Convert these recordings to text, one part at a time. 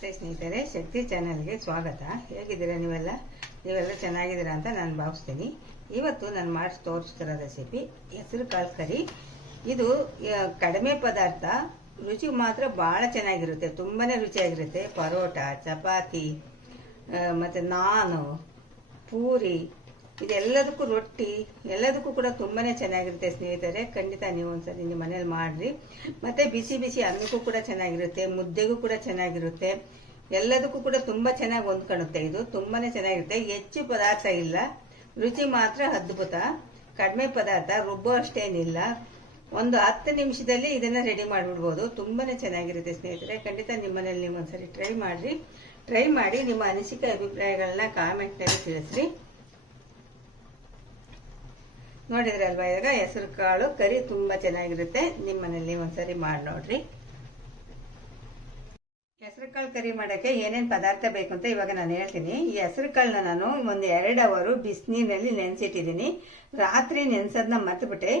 ನಮಸ್ತೆ ಸ್ನೇಹಿತರೆ, ಶಕ್ತಿ ಚಾನೆಲ್ಗೆ ಸ್ವಾಗತ. ಹೇಗಿದ್ದೀರಾ ನೀವೆಲ್ಲ ಚೆನ್ನಾಗಿದ್ದೀರಾ ಅಂತ ನಾನು ಭಾವಿಸ್ತೀನಿ. ಇವತ್ತು ನಾನು ಮಾಡಿ ತೋರಿಸ್ತಿರೋ ರೆಸಿಪಿ ಹೆಸರು ಕಾಳು ಕರಿ. ಇದು ಕಡಿಮೆ ಪದಾರ್ಥ, ರುಚಿ ಮಾತ್ರ ಭಾಳ ಚೆನ್ನಾಗಿರುತ್ತೆ, ತುಂಬಾ ರುಚಿಯಾಗಿರುತ್ತೆ. ಪರೋಟ, ಚಪಾತಿ ಮತ್ತು ನಾನು, ಪೂರಿ, ಇದೆಲ್ಲದಕ್ಕೂ ರೊಟ್ಟಿ, ಎಲ್ಲದಕ್ಕೂ ಕೂಡ ತುಂಬಾ ಚೆನ್ನಾಗಿರುತ್ತೆ ಸ್ನೇಹಿತರೆ. ಖಂಡಿತ ನೀವು ಒಂದ್ಸರಿ ನಿಮ್ಮ ಮನೇಲಿ ಮಾಡಿರಿ. ಮತ್ತು ಬಿಸಿ ಬಿಸಿ ಅನ್ನಕ್ಕೂ ಕೂಡ ಚೆನ್ನಾಗಿರುತ್ತೆ, ಮುದ್ದೆಗೂ ಕೂಡ ಚೆನ್ನಾಗಿರುತ್ತೆ, ಎಲ್ಲದಕ್ಕೂ ಕೂಡ ತುಂಬ ಚೆನ್ನಾಗಿ ಹೊಂದ್ಕೊಳ್ಳುತ್ತೆ. ಇದು ತುಂಬಾ ಚೆನ್ನಾಗಿರುತ್ತೆ. ಹೆಚ್ಚು ಪದಾರ್ಥ ಇಲ್ಲ, ರುಚಿ ಮಾತ್ರ ಅದ್ಭುತ. ಕಡಿಮೆ ಪದಾರ್ಥ, ರುಬ್ಬೋ ಅಷ್ಟೇನಿಲ್ಲ. ಒಂದು 10 ನಿಮಿಷದಲ್ಲಿ ಇದನ್ನು ರೆಡಿ ಮಾಡಿಬಿಡ್ಬೋದು. ತುಂಬಾ ಚೆನ್ನಾಗಿರುತ್ತೆ ಸ್ನೇಹಿತರೆ. ಖಂಡಿತ ನಿಮ್ಮ ಮನೇಲಿ ನೀವು ಒಂದ್ಸರಿ ಟ್ರೈ ಮಾಡಿ ನಿಮ್ಮ ಅನಿಸಿಕೆ ಅಭಿಪ್ರಾಯಗಳನ್ನ ಕಾಮೆಂಟ್ನಲ್ಲಿ ತಿಳಿಸ್ರಿ. ನೋಡಿದ್ರಲ್ವಾ, ಇವಾಗ ಹೆಸರು ಕಾಳು ಕರಿ ತುಂಬಾ ಚೆನ್ನಾಗಿರುತ್ತೆ. ನಿಮ್ಮ ಮನೇಲಿ ಒಂದ್ಸರಿ ಮಾಡಿ ನೋಡ್ರಿ. ಹೆಸರು ಕಾಳು ಕರಿ ಮಾಡೋಕ್ಕೆ ಏನೇನು ಪದಾರ್ಥ ಬೇಕು ಅಂತ ಇವಾಗ ನಾನು ಹೇಳ್ತೀನಿ. ಈ ಹೆಸರು ಕಾಳನ್ನ ನಾನು ಒಂದು 2 ಅವರ್ ಬಿಸಿನೀರಿನಲ್ಲಿ ನೆನೆಸಿಟ್ಟಿದ್ದೀನಿ. ರಾತ್ರಿ ನೆನೆಸೋದನ್ನ ಮರ್ತ್ಬಿಟ್ಟೆ,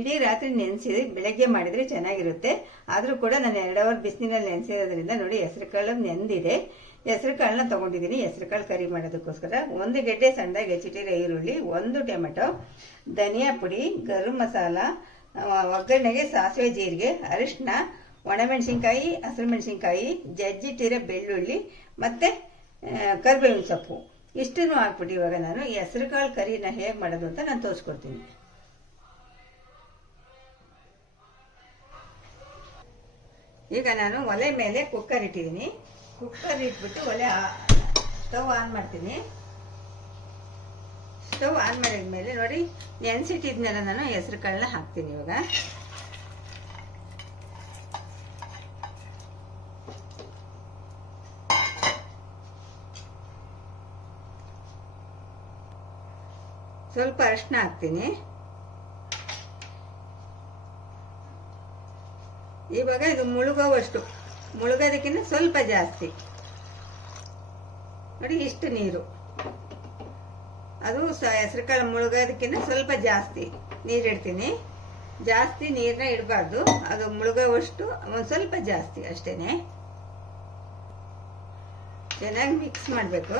ಇಡೀ ರಾತ್ರಿ ನೆನೆಸಿ ಬೆಳಗ್ಗೆ ಮಾಡಿದ್ರೆ ಚೆನ್ನಾಗಿರುತ್ತೆ. ಆದರೂ ಕೂಡ ನಾನು 2 ಅವರ್ ಬಿಸಿನೀರಲ್ಲಿ ನೆನೆಸಿರೋದ್ರಿಂದ ನೋಡಿ ಹೆಸರು ಕಾಳು ನೆಂದಿದೆ. ಹೆಸರು ಕಾಳನ್ನ ತೊಗೊಂಡಿದ್ದೀನಿ ಹೆಸರು ಕಾಳು ಕರಿ ಮಾಡೋದಕ್ಕೋಸ್ಕರ. 1 ಗೆಡ್ಡೆ ಸಣ್ಣದಾಗಿ ಹೆಚ್ಚಿಟ್ಟಿರೋ ಈರುಳ್ಳಿ, 1 ಟೊಮೆಟೊ, ಧನಿಯಾ ಪುಡಿ, ಗರಂ ಮಸಾಲ, ಒಗ್ಗರಣೆಗೆ ಸಾಸಿವೆ, ಜೀರಿಗೆ, ಅರಿಶಿನ, ಒಣಮೆಣಸಿನ್ಕಾಯಿ, ಹಸಿರು ಮೆಣಸಿನ್ಕಾಯಿ, ಜಜ್ಜಿಟ್ಟಿರೋ ಬೆಳ್ಳುಳ್ಳಿ ಮತ್ತು ಕರಿಬೇವಿನ ಸೊಪ್ಪು, ಇಷ್ಟನ್ನು ಹಾಕ್ಬಿಟ್ಟು ಇವಾಗ ನಾನು ಈ ಹೆಸರು ಕಾಳು ಕರಿನ ಹೇಗೆ ಮಾಡೋದು ಅಂತ ನಾನು ತೋರಿಸ್ಕೊಡ್ತೀನಿ. ಈಗ ನಾನು ಒಲೆ ಮೇಲೆ ಕುಕ್ಕರ್ ಇಟ್ಟಿದ್ದೀನಿ. ಕುಕ್ಕರ್ ಇಟ್ಬಿಟ್ಟು ಸ್ಟವ್ ಆನ್ ಮಾಡ್ತೀನಿ. ಸ್ಟವ್ ಆನ್ ಮಾಡಿದ್ಮೇಲೆ ನೋಡಿ ನೆನೆಸಿಟ್ಟಿದ್ನೆಲ್ಲ ನಾನು ಹೆಸರು ಕಾಳನ್ನ ಹಾಕ್ತೀನಿ. ಇವಾಗ ಸ್ವಲ್ಪ ಅರಿಶಿನ ಹಾಕ್ತೀನಿ. ಇವಾಗ ಇದು ಮುಳುಗೋದಕ್ಕಿಂತ ಸ್ವಲ್ಪ ಜಾಸ್ತಿ ನೋಡಿ, ಇಷ್ಟು ನೀರು. ಅದು ಹೆಸರು ಕಾಳು ಮುಳುಗೋದಕ್ಕಿಂತ ಸ್ವಲ್ಪ ಜಾಸ್ತಿ ನೀರಿಡ್ತೀನಿ. ಜಾಸ್ತಿ ನೀರನ್ನ ಇಡಬಾರ್ದು, ಅದು ಮುಳುಗೋವಷ್ಟು ಒಂದು ಸ್ವಲ್ಪ ಜಾಸ್ತಿ ಅಷ್ಟೇನೆ. ಚೆನ್ನಾಗಿ ಮಿಕ್ಸ್ ಮಾಡಬೇಕು.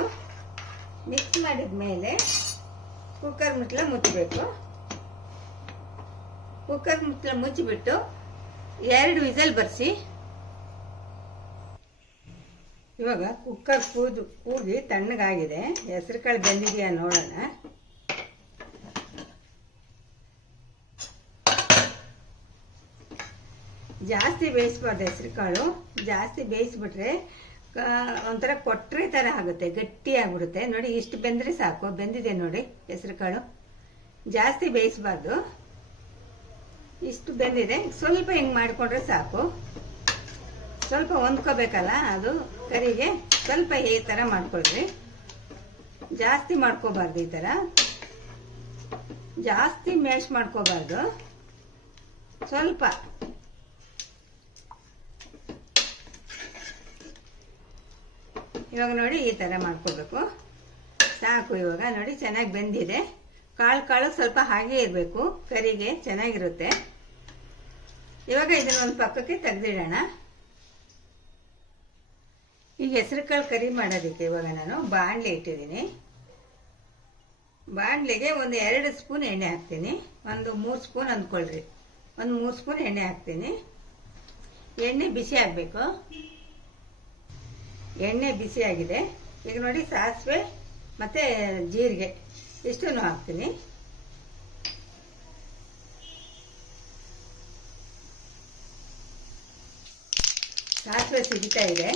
ಮಿಕ್ಸ್ ಮಾಡಿದ ಮೇಲೆ ಕುಕ್ಕರ್ ಮುಚ್ಚಳ ಮುಚ್ಚಬೇಕು. ಕುಕ್ಕರ್ ಮುಚ್ಚಳ ಮುಚ್ಚಿಬಿಟ್ಟು 2 ವಿಸಲ್ ಬರ್ಸಿ. ಇವಾಗ ಕುಕ್ಕರ್ ಕೂಗಿ ತಣ್ಣಗಾಗಿದೆ. ಹೆಸರು ಕಾಳು ಬೆಂದಿದೆಯಾ ನೋಡೋಣ. ಜಾಸ್ತಿ ಬೇಯಿಸ್ಬಾರ್ದು ಹೆಸರು ಕಾಳು. ಜಾಸ್ತಿ ಬೇಯಿಸ್ಬಿಟ್ರೆ ಒಂಥರ ಕೊಟ್ರೆ ಥರ ಆಗುತ್ತೆ, ಗಟ್ಟಿ ಆಗ್ಬಿಡುತ್ತೆ. ನೋಡಿ ಇಷ್ಟು ಬೆಂದರೆ ಸಾಕು. ಬೆಂದಿದೆ ನೋಡಿ ಹೆಸರು ಕಾಳು. ಜಾಸ್ತಿ ಬೇಯಿಸ್ಬಾರ್ದು, ಇಷ್ಟು ಬೆಂದಿದೆ. ಸ್ವಲ್ಪ ಹಿಂಗೆ ಮಾಡಿಕೊಂಡ್ರೆ ಸಾಕು. ಸ್ವಲ್ಪ ಹೊಂದ್ಕೋಬೇಕಲ್ಲ ಅದು ಕರಿಗೆ, ಸ್ವಲ್ಪ ಈ ಥರ ಮಾಡ್ಕೊಳ್ರಿ. ಜಾಸ್ತಿ ಮಾಡ್ಕೋಬಾರ್ದು, ಈ ಥರ ಜಾಸ್ತಿ ಮ್ಯಾಶ್ ಮಾಡ್ಕೋಬಾರ್ದು. ಸ್ವಲ್ಪ ಇವಾಗ ನೋಡಿ ಈ ಥರ ಮಾಡ್ಕೋಬೇಕು, ಸಾಕು. ಇವಾಗ ನೋಡಿ ಚೆನ್ನಾಗಿ ಬೆಂದಿದೆ. ಕಾಳು ಸ್ವಲ್ಪ ಹಾಗೆ ಇರಬೇಕು, ಕರಿಗೆ ಚೆನ್ನಾಗಿರುತ್ತೆ. ಇವಾಗ ಇದನ್ನ ಒಂದು ಪಕ್ಕಕ್ಕೆ ತೆಗೆದಿಡೋಣ. ಈ ಹೆಸರು ಕಾಳು ಕರಿ ಮಾಡೋದಕ್ಕೆ ಇವಾಗ ನಾನು ಬಾಣಲೆ ಇಟ್ಟಿದ್ದೀನಿ. ಬಾಣಲೆಗೆ ಒಂದು 2 ಸ್ಪೂನ್ ಎಣ್ಣೆ ಹಾಕ್ತೀನಿ. ಒಂದು 3 ಸ್ಪೂನ್ ಅಂದ್ಕೊಳ್ರಿ, ಒಂದು 3 ಸ್ಪೂನ್ ಎಣ್ಣೆ ಹಾಕ್ತೀನಿ. ಎಣ್ಣೆ ಬಿಸಿ ಆಗಬೇಕು. ಎಣ್ಣೆ ಬಿಸಿ ಆಗಿದೆ. ಈಗ ನೋಡಿ ಸಾಸಿವೆ ಮತ್ತು ಜೀರಿಗೆ ಇಷ್ಟನ್ನು ಹಾಕ್ತೀನಿ. ಸಾಸಿವೆ ಸಿಗ್ತಾ ಇದೆ.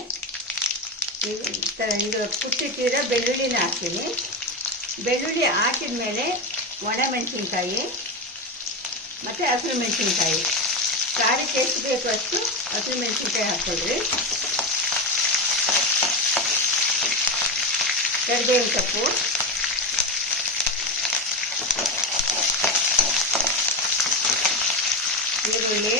ಇದು ಕುಟ್ಟಿಟ್ಟಿರೋ ಬೆಳ್ಳುಳ್ಳಿನ ಹಾಕ್ತೀನಿ. ಬೆಳ್ಳುಳ್ಳಿ ಹಾಕಿದ ಮೇಲೆ ಒಣಮೆಣಸಿನ್ಕಾಯಿ ಮತ್ತು ಹಸಿರು ಮೆಣಸಿನ್ಕಾಯಿ, ಖಾರಕ್ಕೆ ಎಷ್ಟು ಬೇಕು ಅಷ್ಟು ಹಸಿರು ಮೆಣಸಿನ್ಕಾಯಿ ಹಾಕ್ಕೊಳ್ರಿ. ಕರಿಬೇವಿನ ಸೊಪ್ಪು, ಈರುಳ್ಳಿ,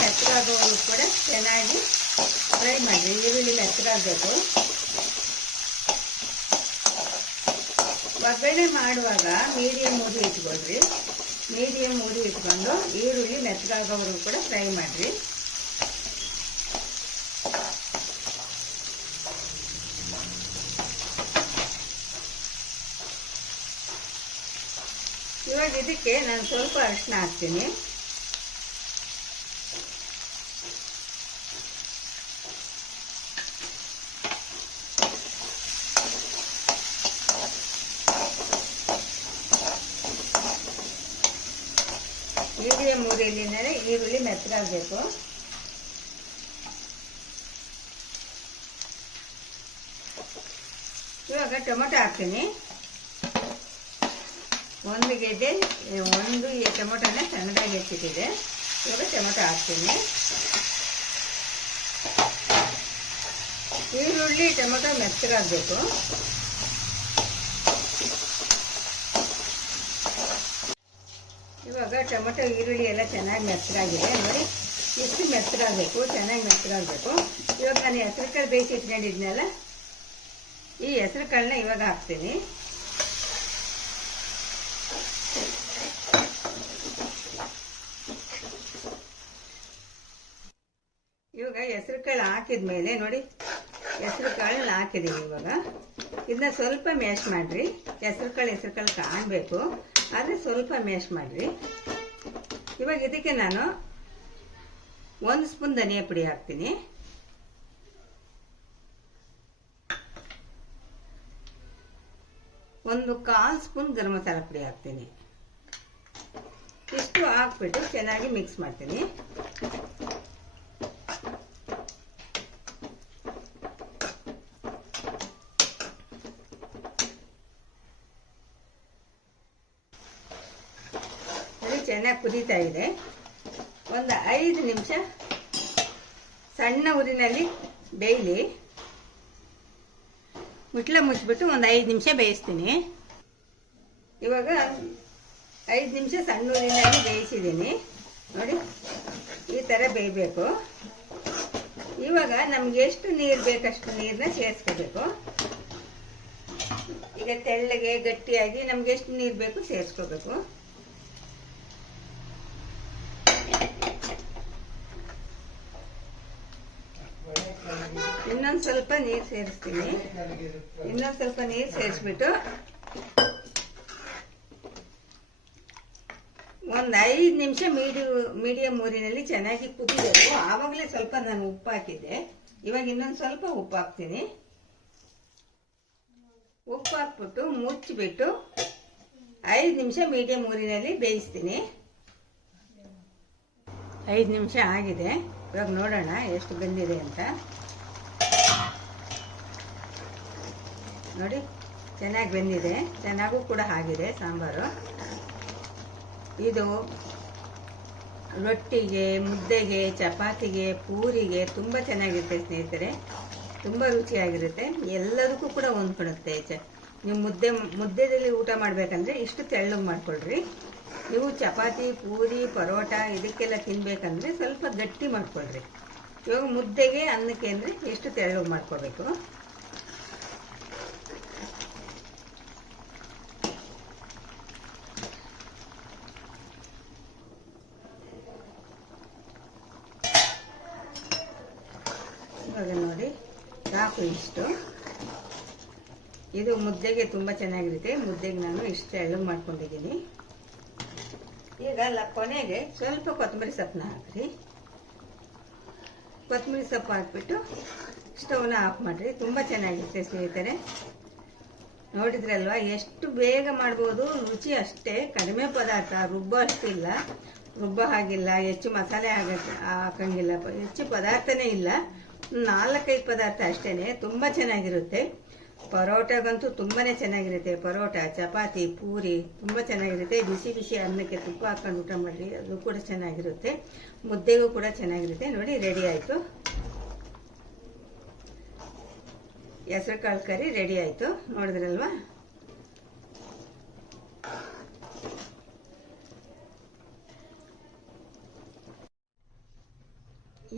ಮೆತ್ತಗಾಗುವವರೆಗೂ ಕೂಡ ಚೆನ್ನಾಗಿ ಫ್ರೈ ಮಾಡಿ. ಈರುಳ್ಳಿ ಮೆತ್ತಗಾಗಬೇಕು. ಒಗ್ಗರಣೆ ಮಾಡುವಾಗ ಮೀಡಿಯಮ್ ಉರಿ ಇಟ್ಕೊಳ್ರಿ. ಮೀಡಿಯಂ ಉರಿ ಇಟ್ಕೊಂಡು ಈರುಳ್ಳಿ ಮೆತ್ತಗಾಗೋವರೆಗೂ ಕೂಡ ಫ್ರೈ ಮಾಡಿರಿ. ಇವಾಗ ಇದಕ್ಕೆ ನಾನು ಸ್ವಲ್ಪ ಅರಿಶಿನ ಹಾಕ್ತೀನಿ. ಮೀಡಿಯಂ ಉರಿಯಲ್ಲಿನೇ ಈರುಳ್ಳಿ ಮೆತ್ತಗಾಗಬೇಕು. ಇವಾಗ ಟೊಮೆಟೊ ಹಾಕ್ತೀನಿ. ಒಂದು ಟೊಮೆಟೊನ ಸಣ್ಣದಾಗಿ ಹೆಚ್ಚಿಟ್ಟಿದೆ. ಇವಾಗ ಟೊಮೆಟೊ ಹಾಕ್ತೀನಿ. ಈರುಳ್ಳಿ ಟೊಮೆಟೊ ಮೆತ್ತಗಾಗಬೇಕು. ಇವಾಗ ಟೊಮೆಟೊ ಈರುಳ್ಳಿ ಎಲ್ಲ ಚೆನ್ನಾಗಿ ಮೆತ್ತಗಾಗಿದೆ ನೋಡಿ. ಇಷ್ಟು ಮೆತ್ತಗಾಗಬೇಕು, ಚೆನ್ನಾಗಿ ಮೆತ್ತಗಾಗಬೇಕು. ಇವಾಗ ನಾನು ಹೆಸರು ಕಾಳು ಬೇಯಿಸಿ ಇಟ್ಕೊಂಡಿದ್ನಲ್ಲ, ಈ ಹೆಸರು ಕಾಳನ್ನ ಇವಾಗ ಹಾಕ್ತೀನಿ. ಇವಾಗ ಹೆಸರು ಕಾಳು ಹಾಕಿದ್ಮೇಲೆ ನೋಡಿ, ಹೆಸರು ಕಾಳನ್ನ ಹಾಕಿದೀನಿ. ಇವಾಗ ಇದನ್ನ ಸ್ವಲ್ಪ ಮ್ಯಾಶ್ ಮಾಡ್ರಿ. ಹೆಸರು ಕಾಳು ಕಾಣಬೇಕು, ಆದರೆ ಸ್ವಲ್ಪ ಮ್ಯಾಶ್ ಮಾಡ್ರಿ. ಇವಾಗ ಇದಕ್ಕೆ ನಾನು 1 ಸ್ಪೂನ್ ಧನಿಯಾ ಪುಡಿ ಹಾಕ್ತೀನಿ. ಒಂದು 1/4 ಸ್ಪೂನ್ ಗರಂ ಮಸಾಲ ಪುಡಿ ಹಾಕ್ತೀನಿ. ಇಷ್ಟು ಹಾಕ್ಬಿಟ್ಟು ಚೆನ್ನಾಗಿ ಮಿಕ್ಸ್ ಮಾಡ್ತೀನಿ. ಚೆನ್ನಾಗಿ ಕುದೀತಾ ಇದೆ. ಒಂದು 5 ನಿಮಿಷ ಸಣ್ಣ ಉರಿನಲ್ಲಿ ಬೇಯಲಿ. ಮುಟ್ಲ ಮುಚ್ಚಿಬಿಟ್ಟು ಒಂದು 5 ನಿಮಿಷ ಬೇಯಿಸ್ತೀನಿ. ಇವಾಗ 5 ನಿಮಿಷ ಸಣ್ಣ ಉರಿನಲ್ಲಿ ಬೇಯಿಸಿದ್ದೀನಿ ನೋಡಿ. ಈ ಥರ ಬೇಯಬೇಕು. ಇವಾಗ ನಮ್ಗೆ ಎಷ್ಟು ನೀರು ಬೇಕಷ್ಟು ನೀರನ್ನ ಸೇರಿಸ್ಕೋಬೇಕು. ಈಗ ತೆಳ್ಳಗೆ ಗಟ್ಟಿಯಾಗಿ ನಮ್ಗೆ ಎಷ್ಟು ನೀರು ಬೇಕು ಸೇರಿಸ್ಕೋಬೇಕು. ಇನ್ನೊಂದು ಸ್ವಲ್ಪ ನೀರು ಸೇರಿಸ್ತೀನಿ. ಇನ್ನೊಂದು ಸ್ವಲ್ಪ ನೀರು ಸೇರಿಸ್ಬಿಟ್ಟು ಒಂದು 5 ನಿಮಿಷ ಮೀಡಿಯಂ ಊರಿನಲ್ಲಿ ಚೆನ್ನಾಗಿ ಕುದಿಬೇಕು. ಆವಾಗಲೇ ಸ್ವಲ್ಪ ನಾನು ಉಪ್ಪು ಹಾಕಿದ್ದೆ. ಇವಾಗ ಇನ್ನೊಂದು ಸ್ವಲ್ಪ ಉಪ್ಪು ಹಾಕ್ತೀನಿ. ಉಪ್ಪು ಹಾಕ್ಬಿಟ್ಟು ಮುಚ್ಚಿಬಿಟ್ಟು 5 ನಿಮಿಷ ಮೀಡಿಯಂ ಊರಿನಲ್ಲಿ ಬೇಯಿಸ್ತೀನಿ. 5 ನಿಮಿಷ ಆಗಿದೆ. ಇವಾಗ ನೋಡೋಣ ಎಷ್ಟು ಬೆಂದಿದೆ ಅಂತ. ನೋಡಿ, ಚೆನ್ನಾಗಿ ಬೆಂದಿದೆ. ಚೆನ್ನಾಗೂ ಕೂಡ ಆಗಿದೆ ಸಾಂಬಾರು. ಇದು ರೊಟ್ಟಿಗೆ, ಮುದ್ದೆಗೆ, ಚಪಾತಿಗೆ, ಪೂರಿಗೆ ತುಂಬ ಚೆನ್ನಾಗಿರುತ್ತೆ ಸ್ನೇಹಿತರೆ. ತುಂಬ ರುಚಿಯಾಗಿರುತ್ತೆ. ಎಲ್ಲದಕ್ಕೂ ಕೂಡ ಹೊಂದ್ಕೊಳುತ್ತೆ. ನೀವು ಮುದ್ದೆದಲ್ಲಿ ಊಟ ಮಾಡಬೇಕಂದ್ರೆ ಇಷ್ಟು ತೆಳ್ಳಗೆ ಮಾಡ್ಕೊಳ್ರಿ. ನೀವು ಚಪಾತಿ, ಪೂರಿ, ಪರೋಟ ಇದಕ್ಕೆಲ್ಲ ತಿನ್ಬೇಕಂದ್ರೆ ಸ್ವಲ್ಪ ಗಟ್ಟಿ ಮಾಡ್ಕೊಳ್ರಿ. ಇವಾಗ ಮುದ್ದೆಗೆ, ಅನ್ನಕ್ಕೆ ಅಂದರೆ ಎಷ್ಟು ತೆಳ್ಳಗೆ ಮಾಡ್ಕೋಬೇಕು. ಇವಾಗ ನೋಡಿ ಸಾಕು ಇಷ್ಟು. ಇದು ಮುದ್ದೆಗೆ ತುಂಬ ಚೆನ್ನಾಗಿರುತ್ತೆ. ಮುದ್ದೆಗೆ ನಾನು ಇಷ್ಟು ತೆಳ್ಳಗೆ ಮಾಡ್ಕೊಂಡಿದ್ದೀನಿ. ಈಗ ಕೊನೆಗೆ ಸ್ವಲ್ಪ ಕೊತ್ತಂಬರಿ ಸೊಪ್ಪನ್ನ ಹಾಕ್ರಿ. ಕೊತ್ತಂಬರಿ ಸೊಪ್ಪು ಹಾಕ್ಬಿಟ್ಟು ಸ್ಟವ್ನ ಆಫ್ ಮಾಡಿರಿ. ತುಂಬ ಚೆನ್ನಾಗಿರುತ್ತೆ ಸ್ನೇಹಿತರೆ. ನೋಡಿದ್ರಲ್ವಾ ಎಷ್ಟು ಬೇಗ ಮಾಡ್ಬೋದು. ರುಚಿ ಅಷ್ಟೇ, ಕಡಿಮೆ ಪದಾರ್ಥ, ರುಬ್ಬೋ ಅಷ್ಟಿಲ್ಲ, ರುಬ್ಬೋ ಹಾಗಿಲ್ಲ, ಹೆಚ್ಚು ಮಸಾಲೆ ಹಾಕಂಗಿಲ್ಲ, ಹೆಚ್ಚು ಪದಾರ್ಥನೇ ಇಲ್ಲ. 4-5 ಪದಾರ್ಥ ಅಷ್ಟೇ. ತುಂಬ ಚೆನ್ನಾಗಿರುತ್ತೆ. ಪರೋಟಗಂತೂ ತುಂಬಾ ಚೆನ್ನಾಗಿರುತ್ತೆ. ಪರೋಟ, ಚಪಾತಿ, ಪೂರಿ ತುಂಬ ಚೆನ್ನಾಗಿರುತ್ತೆ. ಬಿಸಿ ಬಿಸಿ ಅನ್ನಕ್ಕೆ ತುಪ್ಪ ಹಾಕೊಂಡು ಊಟ ಮಾಡಿರಿ, ಅದು ಕೂಡ ಚೆನ್ನಾಗಿರುತ್ತೆ. ಮುದ್ದೆಗೂ ಕೂಡ ಚೆನ್ನಾಗಿರುತ್ತೆ. ನೋಡಿ, ರೆಡಿ ಆಯಿತು. ಹೆಸರು ಕಾಳು ಕರಿ ರೆಡಿ ಆಯಿತು. ನೋಡಿದ್ರಲ್ವಾ?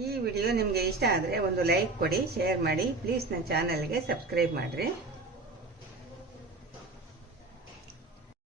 ಈ ವಿಡಿಯೋ ನಿಮಗೆ ಇಷ್ಟ ಆದರೆ ಒಂದು ಲೈಕ್ ಕೊಡಿ, ಶೇರ್ ಮಾಡಿ. ಪ್ಲೀಸ್ ನನ್ನ ಚಾನಲ್ಗೆ ಸಬ್ಸ್ಕ್ರೈಬ್ ಮಾಡಿರಿ.